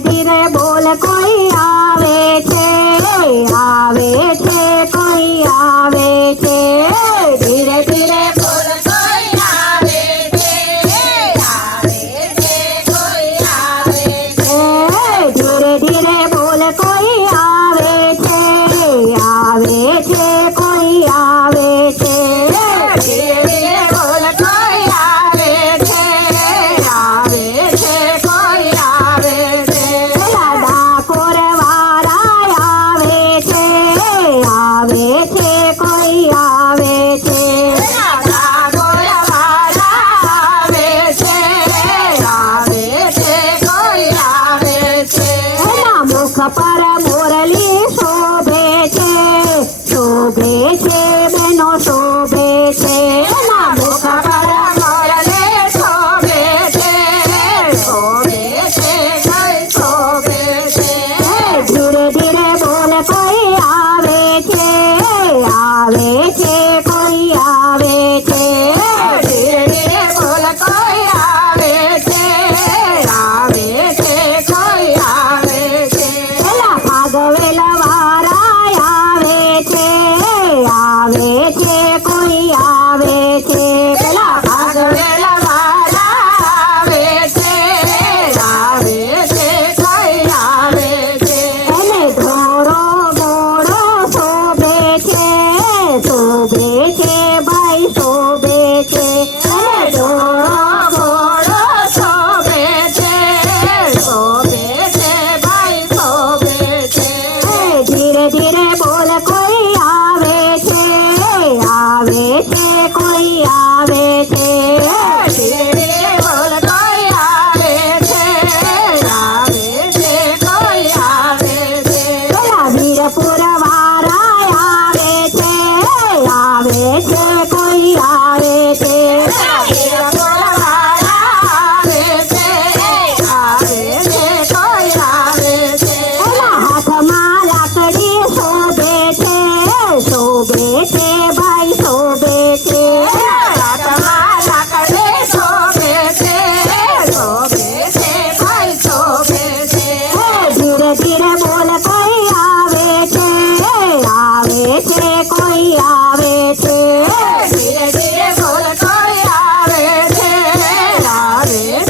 धीरे बोल कोई आवे छे कोई आवे छे धीरे धीरे बोल कोई आवे छे कोई आवे छे धीरे धीरे बोल कोई आवे छे कोई आवे छे धीरे धीरे बोल कोई आवे छे कोई आवे छे डाकोर वाला आवे छे कोई आवे छे डाकोर वाला आवे छे कोई आवे छे मुख पर मुरली शोभे छे बेनो शोभे छे मुख पर मुरली शोभे छे कोई शोभे छे धीरे धीरे बोल कोई आवे छे कोई आवे छे धीरे धीरे बोल कोई आवे छे कोई आवे छे भागवेला वारा आवे छे कोई आवे छे पेला भागवेला वारा आवे छे कोई आवे छे એને ઘોડો ઘોડો શોભે છે ભાઈ શોભે છે એને ઘોડો ઘોડો શોભે છે ભાઈ શોભે છે ધીરે ધીરે બોલ કોઈ આવે છે कोई आवे छे धीरे धीरे बोल कोई आवे छे कोई आवे छे वीरपुर वाला आवे छे कोई आवे छे वीरपुर वाला आवे छे कोई आवे छे हाथ में लाकड़ी शोभे छे भाई शोभे छे हाथ में लाकड़ी शोभे छे भाई शोभे छे धीरे धीरे बोल कोई आवे छे कोई आवे छे धीरे धीरे बोल कोई आवे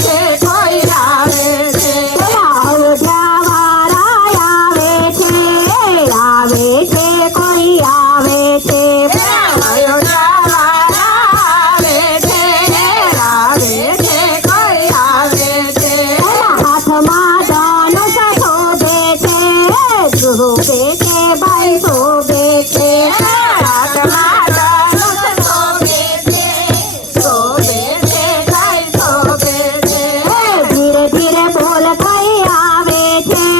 छे कोई आवे छे अयोध्या वाला आवे छे कोई आवे छे अयोध्या वाला आवे छे कोई आवे छे हाथ में धनुष शोभे छे भाई शोभे छे हाथ में धनुष शोभे छे भाई शोभे छे धीरे धीरे बोल कोई आवे छे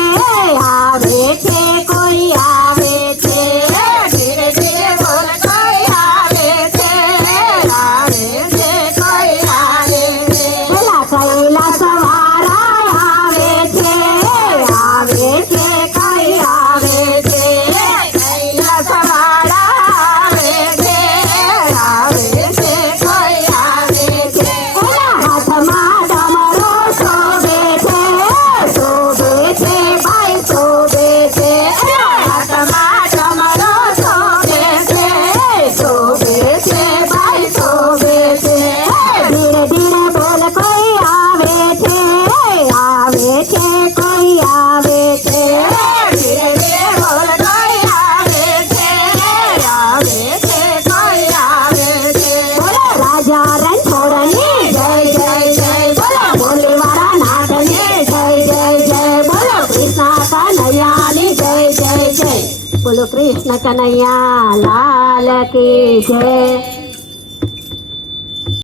कोई आवे छे धीरे धीरे बोल कोई आवे छे कोई आवे छे कैलाश वाला आवे छे कोई आवे छे कैलाश वाला आवे छे कोई आवे छे हाथ में डमरू शोभे छे भाई शोभे छे हाथ में डमरू शोभे छे भाई शोभे छे धीरे धीरे बोल कोई आवे छे कोई आवे छे धीरे धीरे बोल कोई आवे छे कोई आवे छे बोलो राजा रणछोड़नी जय जय जय बोलो बोली वाला नाटनी जय जय जय बोलो कृष्ण कन्हैयानी जय जय जय बोलो कृष्ण कन्हैया लाल की जय।